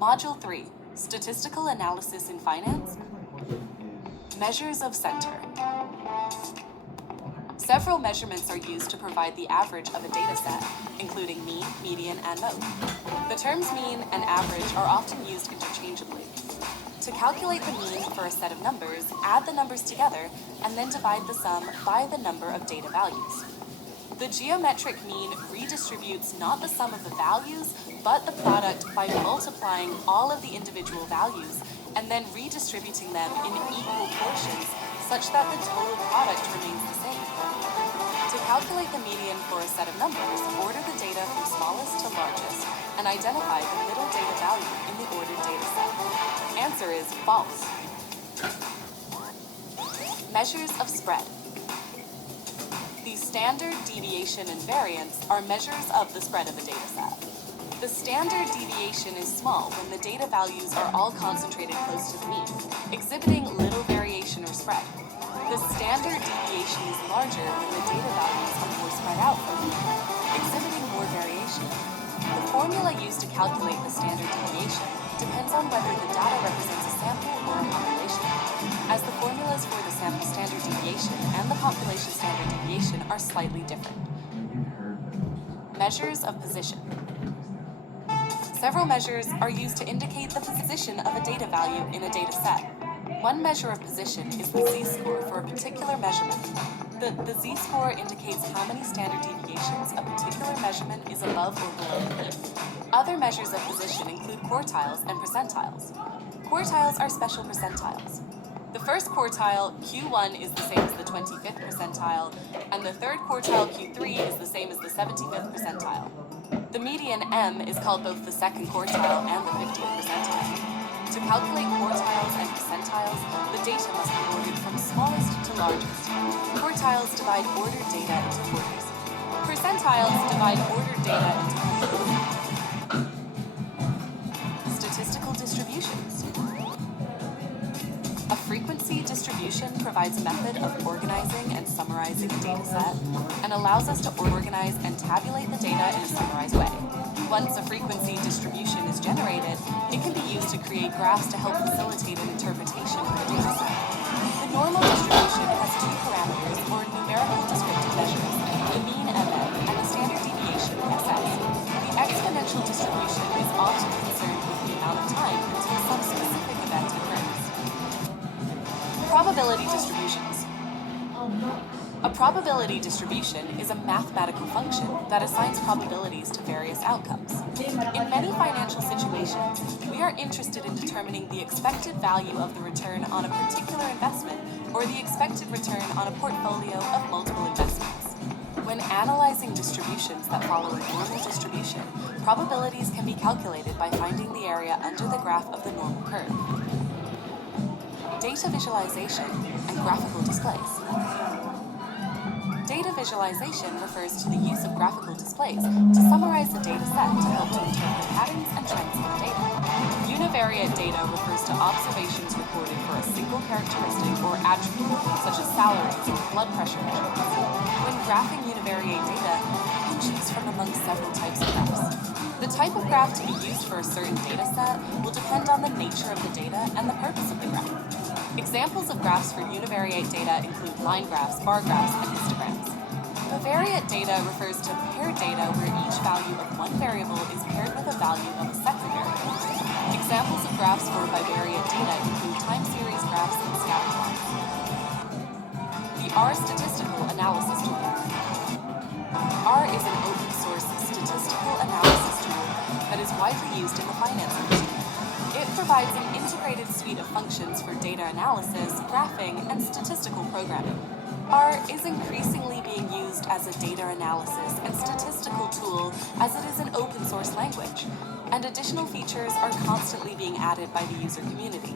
Module 3, Statistical Analysis in Finance. Measures of center. Several measurements are used to provide the average of a data set, including mean, median, and mode. The terms mean and average are often used interchangeably. To calculate the mean for a set of numbers, add the numbers together and then divide the sum by the number of data values. The geometric mean redistributes not the sum of the values, but the product by multiplying all of the individual values and then redistributing them in equal portions such that the total product remains the same. To calculate the median for a set of numbers, order the data from smallest to largest and identify the middle data value in the ordered data set. Answer is false. Measures of spread. The standard, deviation, and variance are measures of the spread of a data set. The standard deviation is small when the data values are all concentrated close to the mean, exhibiting little variation or spread. The standard deviation is larger when the data values are more spread out from the mean, exhibiting more variation. The formula used to calculate the standard deviation depends on whether the data represents a sample or a population, as the formulas for the sample standard deviation and the population standard deviation are slightly different. Measures of position. Several measures are used to indicate the position of a data value in a data set. One measure of position is the z-score for a particular measurement. The z-score indicates how many standard deviations a particular measurement is above or below the mean. Other measures of position include quartiles and percentiles. Quartiles are special percentiles. The first quartile, Q1, is the same as the 25th percentile, and the third quartile, Q3, is the same as the 75th percentile. The median, M, is called both the second quartile and the 50th percentile. To calculate quartiles and percentiles, the data must be ordered from smallest to largest. Quartiles divide ordered data into quarters. Percentiles divide ordered data into hundreds. Statistical distributions. A frequency distribution provides a method of organizing and summarizing a data set and allows us to organize and tabulate the data in a summarized way. Once a frequency distribution is generated, it can be used to create graphs to help facilitate an interpretation of the data set. The normal distribution has two parameters or numerical descriptive measures, the mean MN and the standard deviation SS. The exponential distribution is often concerned with the amount of time until some specific event occurs. Probability distributions. A probability distribution is a mathematical function that assigns probabilities to various outcomes. In many financial situations, we are interested in determining the expected value of the return on a particular investment or the expected return on a portfolio of multiple investments. When analyzing distributions that follow a normal distribution, probabilities can be calculated by finding the area under the graph of the normal curve. Data visualization and graphical displays. Data visualization refers to the use of graphical displays to summarize the data set to help to interpret patterns and trends in the data. Univariate data refers to observations recorded for a single characteristic or attribute, such as salaries or blood pressure measurements. When graphing univariate data, you can choose from among several types of graphs. The type of graph to be used for a certain data set will depend on the nature of the data and the purpose of the graph. Examples of graphs for univariate data include line graphs, bar graphs, and histograms. Bivariate data refers to paired data where each value of one variable is paired with a value of a second variable. Examples of graphs for bivariate data include time series graphs and scatter plots. The R Statistical Analysis Tool. R is an open source statistical analysis tool that is widely used in the finance industry. It provides an integrated suite of functions for data analysis, graphing, and statistical programming. R is increasingly being used as a data analysis and statistical tool as it is an open source language, and additional features are constantly being added by the user community.